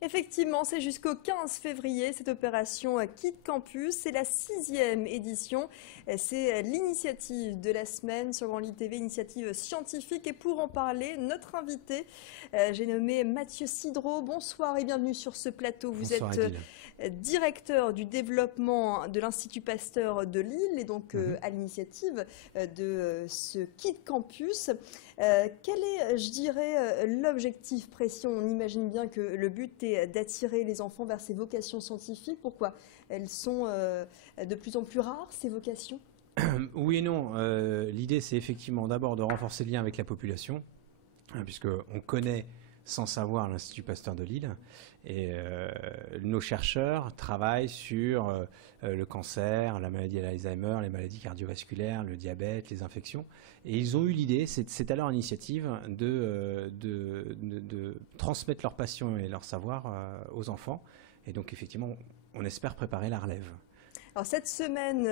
Effectivement, c'est jusqu'au 15 février cette opération Kid Campus. C'est la 6e édition. C'est l'initiative de la semaine sur Grand Lille TV, initiative scientifique. Et pour en parler, notre invité, j'ai nommé Mathieu Sidreau. Bonsoir et bienvenue sur ce plateau. Vous Bonsoir êtes Adil. directeur du développement de l'Institut Pasteur de Lille et donc à l'initiative de ce Kid Campus. Quel est, je dirais, l'objectif précis? On imagine bien que le but est d'attirer les enfants vers ces vocations scientifiques. Pourquoi? Elles sont de plus en plus rares, ces vocations? Oui et non. L'idée, c'est effectivement d'abord de renforcer le lien avec la population, puisqu'on connaît sans savoir l'Institut Pasteur de Lille. Et nos chercheurs travaillent sur le cancer, la maladie d'Alzheimer, les maladies cardiovasculaires, le diabète, les infections. Et ils ont eu l'idée, c'est à leur initiative, de transmettre leur passion et leur savoir aux enfants. Et donc effectivement, on espère préparer la relève. Alors cette semaine,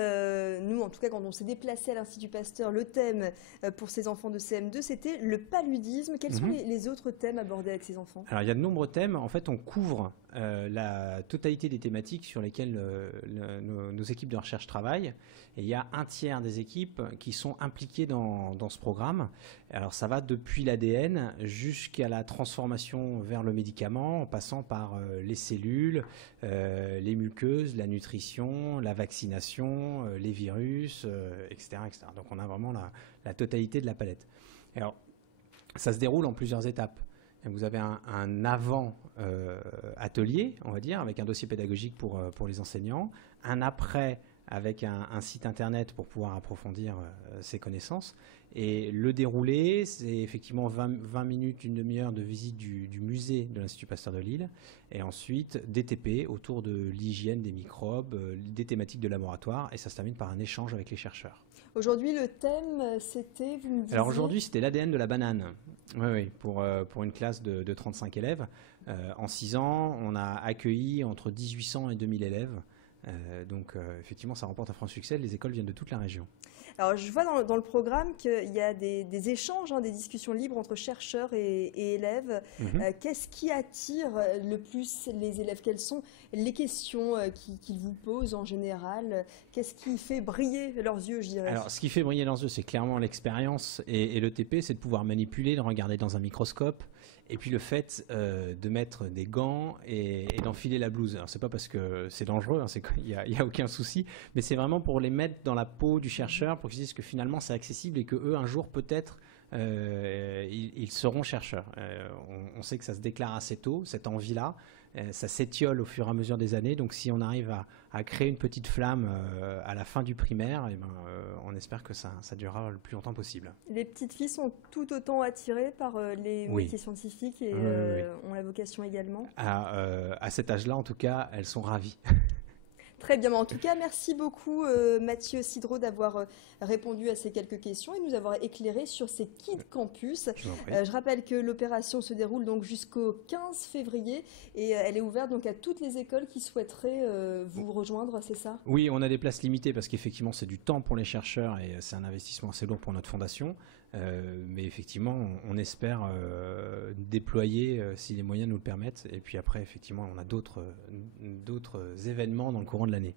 nous en tout cas quand on s'est déplacé à l'Institut Pasteur, le thème pour ces enfants de CM2 c'était le paludisme. Quels sont les autres thèmes abordés avec ces enfants? Alors il y a de nombreux thèmes. En fait, on couvre la totalité des thématiques sur lesquelles nos équipes de recherche travaillent. Et il y a un tiers des équipes qui sont impliquées dans ce programme. Alors ça va depuis l'ADN jusqu'à la transformation vers le médicament, en passant par les cellules, les muqueuses, la nutrition, la vaccination, les virus, etc., etc. Donc on a vraiment la totalité de la palette. Alors ça se déroule en plusieurs étapes. Vous avez un avant atelier, on va dire, avec un dossier pédagogique pour les enseignants, un après avec un site internet pour pouvoir approfondir ses connaissances. Et le déroulé, c'est effectivement 20 minutes, une demi-heure de visite du musée de l'Institut Pasteur de Lille, et ensuite des TP autour de l'hygiène des microbes, des thématiques de laboratoire, et ça se termine par un échange avec les chercheurs. Aujourd'hui, le thème, c'était, vous me disiez... Alors aujourd'hui, c'était l'ADN de la banane. Oui, pour une classe de 35 élèves. En 6 ans, on a accueilli entre 1800 et 2000 élèves. Donc effectivement, ça remporte un franc succès. Les écoles viennent de toute la région. Alors je vois dans le programme qu'il y a des échanges, des discussions libres entre chercheurs et élèves. Qu'est-ce qui attire le plus les élèves? Quelles sont les questions qu'ils vous posent en général? Qu'est-ce qui fait briller leurs yeux, je dirais? Alors ce qui fait briller leurs yeux, c'est clairement l'expérience et le TP, c'est de pouvoir manipuler, de regarder dans un microscope. Et puis le fait de mettre des gants et d'enfiler la blouse. Alors c'est pas parce que c'est dangereux, hein, il y a aucun souci, mais c'est vraiment pour les mettre dans la peau du chercheur, pour qu'ils disent que finalement c'est accessible et que eux un jour peut-être ils seront chercheurs. On sait que ça se déclare assez tôt, cette envie-là. Ça s'étiole au fur et à mesure des années. Donc si on arrive à créer une petite flamme à la fin du primaire, on espère que ça durera le plus longtemps possible. Les petites filles sont tout autant attirées par les métiers scientifiques et ont la vocation également? À cet âge-là, en tout cas, elles sont ravies. Très bien, en tout cas, merci beaucoup Mathieu Sidreau d'avoir répondu à ces quelques questions et nous avoir éclairé sur ces Kid Campus. Je rappelle que l'opération se déroule donc jusqu'au 15 février et elle est ouverte donc à toutes les écoles qui souhaiteraient vous rejoindre, c'est ça? Oui, on a des places limitées parce qu'effectivement c'est du temps pour les chercheurs et c'est un investissement assez lourd pour notre fondation. Mais effectivement, on espère déployer si les moyens nous le permettent. Et puis après, effectivement, on a d'autres événements dans le courant de l'année.